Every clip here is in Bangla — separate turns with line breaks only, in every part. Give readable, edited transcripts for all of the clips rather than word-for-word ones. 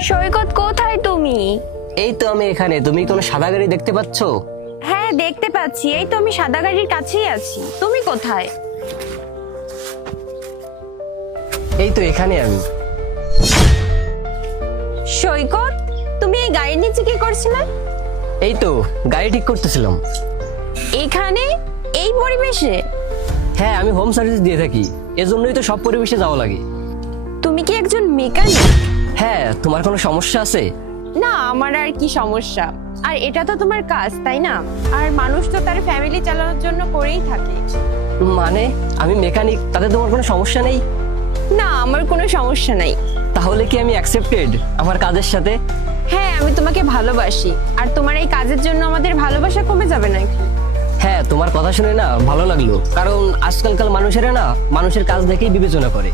সৈকত, কোথায় তুমি?
এই তো আমি এখানে। তুমি কোনো সাদা গাড়ি দেখতে পাচ্ছ?
হ্যাঁ, দেখতে পাচ্ছি। এই তো আমি সাদা গাড়ির কাছেই আছি। তুমি কোথায়?
এই তো এখানে আমি।
সৈকত, তুমি এই গাড়ির নিচে কি করছিলে?
এই তো গাড়ি ঠিক করতেছিলাম।
এখানে, এই পরিবেশে?
হ্যাঁ, আমি হোম সার্ভিস দিয়ে থাকি, এজন্যই তো সব পরিবেশে যাওয়া লাগে।
তুমি কি একজন মেকানিক?
হ্যাঁ, তোমার কোনো সমস্যা আছে?
না, আমার আর কি সমস্যা। আর এটা তো তোমার কাজ, তাই না? আর মানুষ তো তার ফ্যামিলি চালানোর জন্য করেই থাকে।
মানে আমি মেকানিক, তাতে তোমার কোনো সমস্যা নেই?
না, আমার কোনো সমস্যা নাই।
তাহলে কি আমি অ্যাকসেপ্টেড আমার কাজের সাথে?
হ্যাঁ, আমি তোমাকে ভালোবাসি। আর তোমার এই কাজের জন্য আমাদের ভালোবাসা কমে যাবে নাকি?
হ্যাঁ, তোমার কথা শুনে না ভালো লাগলো, কারণ আজকালকার মানুষেরা না মানুষের কাজ দেখেই বিবেচনা করে।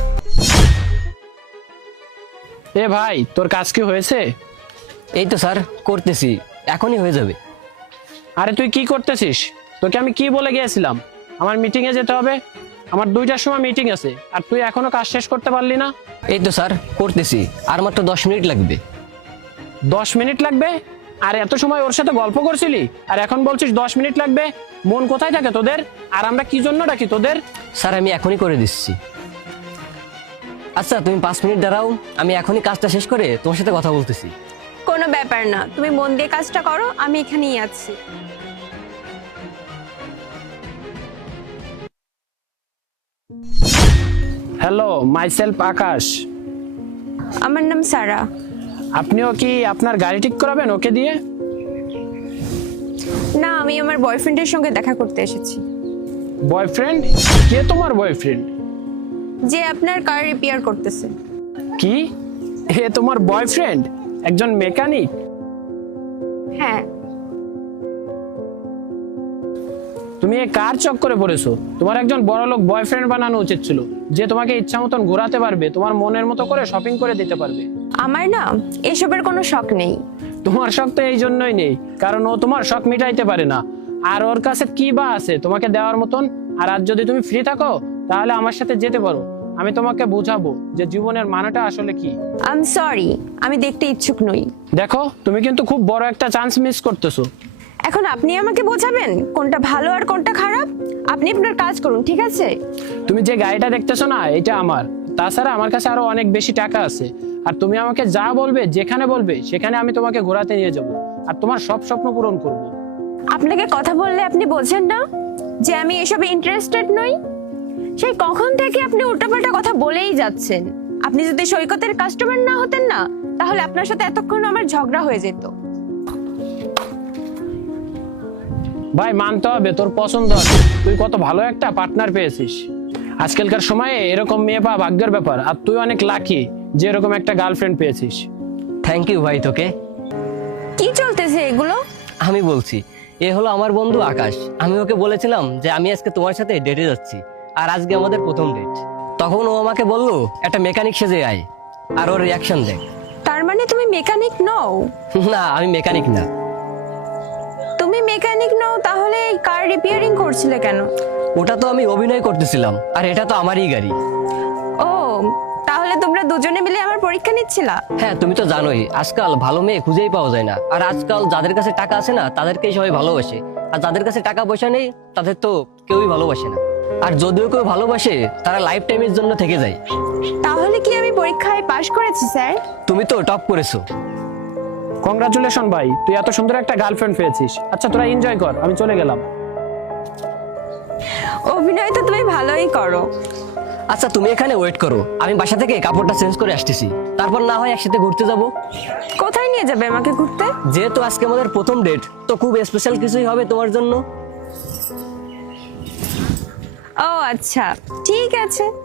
এ ভাই, তোর কাজ কি হয়েছে?
এই তো স্যার করতেছি, এখনই হয়ে যাবে।
আরে তুই কি করতেছিস? তোকে আমি কি বলে গিয়েছিলাম আমার মিটিং এ যেতে হবে? আমার 2টার সময় মিটিং আছে, আর তুই এখনো কাজ শেষ করতে পারলি না?
এই তো স্যার করতেছি, আর মাত্র 10 মিনিট লাগবে।
10 মিনিট লাগবে? আর এত সময় ওর সাথে গল্প করছিলি, আর এখন বলছিস 10 মিনিট লাগবে? মন কোথায় থাকে তোদের? আর আমরা কি জন্য ডাকি তোদের?
স্যার আমি এখনই করে দিচ্ছি। আচ্ছা তুমি 5 মিনিট দাঁড়াও, আমি এখনই কাজটা শেষ করে তোমার সাথে কথা বলতেছি।
কোনো ব্যাপার না, তুমি মন দিয়ে কাজটা করো, আমি এখানেই আছি।
Hello, myself Akash.
আমার নাম সারা।
আপনিও কি আপনার গাড়ি ঠিক করাবেন ওকে দিয়ে?
না, আমি আমার বয়ফ্রেন্ডের সঙ্গে দেখা করতে এসেছি।
বয়ফ্রেন্ড? কে তোমার বয়ফ্রেন্ড?
যে আপনার কার রিপেয়ার করতেছে।
কি? এ তোমার বয়ফ্রেন্ড? একজন মেকানিক?
হ্যাঁ।
তুমি এ কার চক্করে পড়েছো? তোমার একজন বড়লোক বয়ফ্রেন্ড বানানো উচিত ছিল, যে তোমাকে ইচ্ছা মতন ঘোরাতে পারবে, তোমার মনের মতো করে শপিং করে দিতে পারবে।
আমার না এসবের কোনো শখ নেই।
তোমার শখ তো এই জন্যই নেই, কারণ ও তোমার শখ মিটাইতে পারে না। আর ওর কাছে কি বা আছে তোমাকে দেওয়ার মতন? আর আজ যদি তুমি ফ্রি থাকো, তাহলে আমার সাথে যেতে পারো। আমি তোমাকে বোঝাবো যে জীবনের মানেটা আসলে কি।
আই এম সরি, আমি দেখতে ইচ্ছুক নই।
দেখো, তুমি কিন্তু খুব বড় একটা চান্স মিস করতেছো।
এখন আপনি আমাকে বোঝাবেন কোনটা ভালো আর কোনটা খারাপ? আপনি আপনার কাজ করুন, ঠিক আছে?
তুমি যে গাড়িটা দেখতেছো না, এটা আমার। তাছাড়া আমার কাছে আরো অনেক বেশি টাকা আছে। আর তুমি আমাকে যা বলবে, যেখানে বলবে, সেখানে আমি তোমাকে ঘোরাতে নিয়ে যাব, আর তোমার সব স্বপ্ন পূরণ করব।
আপনাকে কথা বললে আপনি বোঝেন না যে আমি এসবে ইন্টারেস্টেড নই? সেই কখন থেকে আপনি উল্টাপাল্টা কথা বলেই যাচ্ছেন। আপনি যদি সৈকতের কাস্টমার না হতেন না, তাহলে আপনার সাথে এতক্ষণ আমার ঝগড়া হয়ে যেত।
ভাই, মানতে হবে তোর পছন্দ আছে। তুই কত ভালো একটা পার্টনার পেয়েছিস। আজকালকার সময়ে এরকম মেয়ে পাওয়া ভাগ্যের ব্যাপার, আর তুই অনেক লাকি যে এরকম একটা গার্লফ্রেন্ড পেয়েছিস।
থ্যাংক ইউ ভাই তোকে।
কি চলতেছে এগুলো?
আমি বলছি, এ হলো আমার বন্ধু আকাশ। আমি ওকে বলেছিলাম যে আমি আজকে তোমার সাথে ডেটে যাচ্ছি, আর আজকে আমাদের প্রথম ডেট। তখন ও আমাকে বললো একটা মেকানিক সেজে আয়, আর ওর রিয়াকশন দেখ।
তার মানে তুমি মেকানিক নও?
না, আমি মেকানিক না।
তুমি মেকানিক নও, তাহলে এই কার রিপেয়ারিং করছিলে কেন?
ওটা তো আমি অভিনয় করতেছিলাম, আর এটা তো আমারই গাড়ি।
ও, তাহলে তোমরা দুজনে মিলে আমার পরীক্ষা নিচ্ছিলা?
হ্যাঁ, তুমি তো জানোই আজকাল ভালো মেয়ে খুঁজেই পাওয়া যায় না। আর আজকাল যাদের কাছে টাকা আছে না, তাদেরকেই সবাই ভালোবাসে। আর যাদের কাছে টাকা পয়সা নেই, তাদের তো কেউই ভালোবাসে না। আর যদিও কেউ ভালোবাসে, তারা লাইফ টাইমের জন্য থেকে যায়।
তাহলে কি আমি পরীক্ষায় পাশ করেছি স্যার?
তুমি তো টপ করেছো।
কংগ্রাচুলেশন ভাই, তুই এত সুন্দর একটা গার্লফ্রেন্ড পেয়েছিস। আচ্ছা, তোরা এনজয় কর, আমি চলে গেলাম।
অভিনয় তো তুমি ভালোই করো।
আচ্ছা তুমি এখানে ওয়েট করো, আমি বাসা থেকে কাপড়টা চেঞ্জ করে আসতেছি। তারপর না হয় একসাথে ঘুরতে যাব।
কোথায় নিয়ে যাবে আমাকে ঘুরতে?
যেহেতু আজকে আমাদের প্রথম ডেট, তো খুব স্পেশাল কিছুই হবে তোমার জন্য।
ও আচ্ছা, ঠিক আছে।